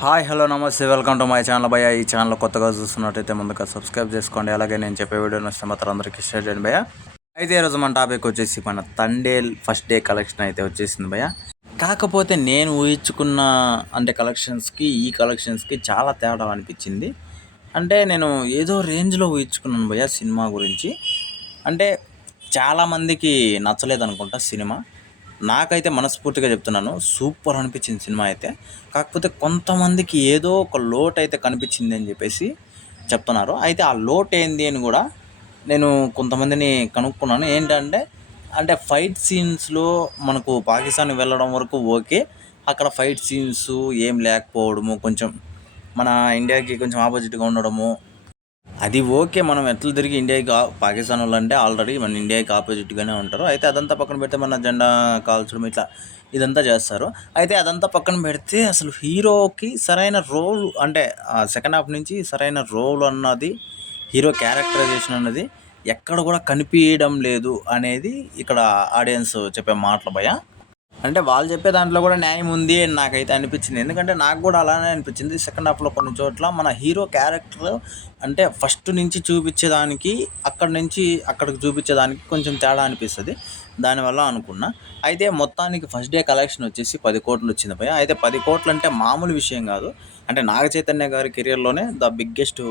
Hi hello నమస్తే welcome to my channel భయ్య. ఈ ఛానల్ కొత్తగా చూస్తున్నట్టయితే ముందుగా సబ్స్క్రైబ్ చేసుకోండి. అలాగే నేను చెప్పే వీడియో నచ్చితే మాత్రం అందరికీ షేర్ చేయండి భయ్య. అయితే ఈరోజు మన టాపిక్ వచ్చేసి మన తండేల్ ఫస్ట్ డే కలెక్షన్ అయితే వచ్చేసింది భయ్య. కాకపోతే నేను ఊహించుకున్న కలెక్షన్స్కి ఈ కలెక్షన్స్కి చాలా తేడా అనిపించింది. నేను ఏదో రేంజ్లో ఊహించుకున్నాను భయ్య సినిమా గురించి. అంటే చాలామందికి నచ్చలేదనుకుంటా సినిమా. నాకైతే మనస్ఫూర్తిగా చెప్తున్నాను, సూపర్ అనిపించింది సినిమా అయితే. కాకపోతే కొంతమందికి ఏదో ఒక లోటు అయితే కనిపించింది అని చెప్పేసి చెప్తున్నారు. అయితే ఆ లోటు ఏంది అని కూడా నేను కొంతమందిని కనుక్కున్నాను. ఏంటంటే ఫైట్ సీన్స్లో మనకు పాకిస్తాన్ వెళ్ళడం వరకు ఓకే. అక్కడ ఫైట్ సీన్స్ ఏం లేకపోవడము, కొంచెం మన ఇండియాకి కొంచెం ఆపోజిట్గా ఉండడము, అది ఓకే. మనం ఎట్లా తిరిగి ఇండియాకి పాకిస్తాన్ వాళ్ళు అంటే ఆల్రెడీ మన ఇండియాకి ఆపోజిట్గానే ఉంటారు. అయితే అదంతా పక్కన పెడితే మన జెండా కాల్చడం ఇదంతా చేస్తారు. అయితే అదంతా పక్కన పెడితే అసలు హీరోకి సరైన రోల్ సెకండ్ హాఫ్ నుంచి సరైన రోల్ అన్నది, హీరో క్యారెక్టరైజేషన్ అన్నది ఎక్కడ కూడా కనిపించడం లేదు అనేది ఇక్కడ ఆడియన్స్ చెప్పే మాటలు భయ. వాళ్ళు చెప్పే దాంట్లో కూడా న్యాయం ఉంది అని నాకైతే అనిపించింది. ఎందుకంటే నాకు కూడా అలానే అనిపించింది. సెకండ్ హాఫ్లో కొన్ని చోట్ల మన హీరో క్యారెక్టర్ ఫస్ట్ నుంచి చూపించేదానికి అక్కడి నుంచి అక్కడికి చూపించేదానికి కొంచెం తేడా అనిపిస్తుంది. దానివల్ల అనుకున్నా. అయితే మొత్తానికి ఫస్ట్ డే కలెక్షన్ వచ్చేసి 10 కోట్లు వచ్చింది భయ్య. అయితే 10 కోట్లు అంటే మామూలు విషయం కాదు. నాగ చైతన్య గారి కెరియర్లోనే ద బిగ్గెస్ట్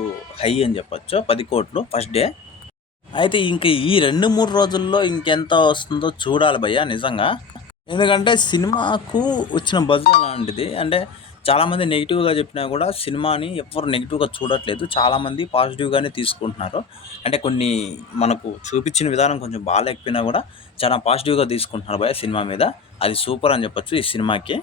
హై అని చెప్పొచ్చు 10 కోట్లు ఫస్ట్ డే. అయితే ఇంక ఈ 2-3 రోజుల్లో ఇంకెంత వస్తుందో చూడాలి భయ్య నిజంగా. ఎందుకంటే సినిమాకు వచ్చిన బజ్ అలాంటిది. చాలామంది నెగిటివ్గా చెప్పినా కూడా సినిమాని ఎవరు నెగిటివ్గా చూడట్లేదు. చాలామంది పాజిటివ్గానే తీసుకుంటున్నారు. కొన్ని మనకు చూపించిన విధానం కొంచెం బాగాలేకపోయినా కూడా చాలా పాజిటివ్గా తీసుకుంటున్నారు భయ్య సినిమా మీద. అది సూపర్ అని చెప్పొచ్చు ఈ సినిమాకి.